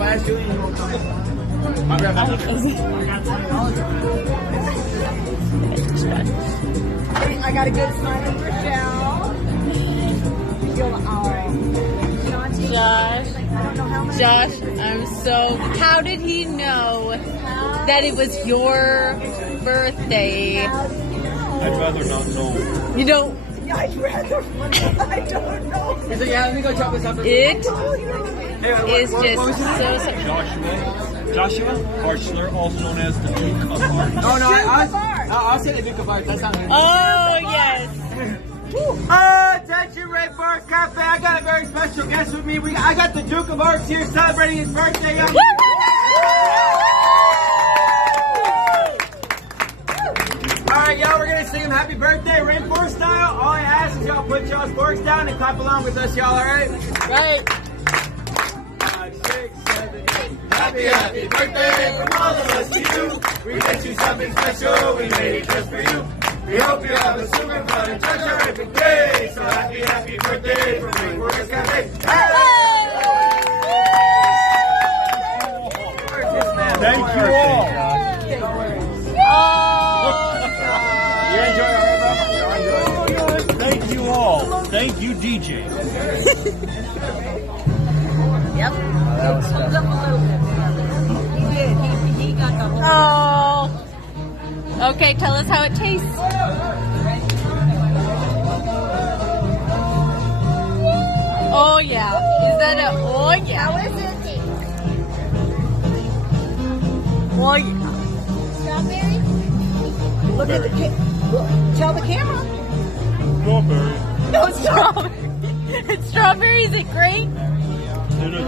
if I ask you, you won't come. I'll grab that later. I got a good smile for Rochelle. Josh, how did he know that it was your birthday? I'd rather not know. You don't. I'd rather. I don't know. He's like, yeah, let me go chop this up. It is what was just his so. name? Joshua Archler, also known as the Duke of Artz. Oh no, I'll say the Duke of Artz. That's not him. Oh yes. Attention, Rainforest Cafe. I got a very special guest with me. I got the Duke of Artz here celebrating his birthday. Alright, y'all, we're gonna sing him happy birthday, Rainforest style. All I ask is y'all put y'all's forks down and clap along with us, y'all, alright? Right. 5, 6, 7, 8. Happy birthday from all of us to you. We get you something special, we made it just for you. We hope you have a super fun and terrific day. So happy birthday from Rainforest Cafe. Thank you all. You enjoy our Thank you all. Thank you, DJ. Yep. That was Comes up a little bit. He did. He got the whole. Oh. Okay, tell us how it tastes. Oh yeah. Is that a? Oh yeah. How is it? Oh yeah. Strawberry? Look at the tell the camera. Strawberry. No strawberry. Strawberry, is it great? It is.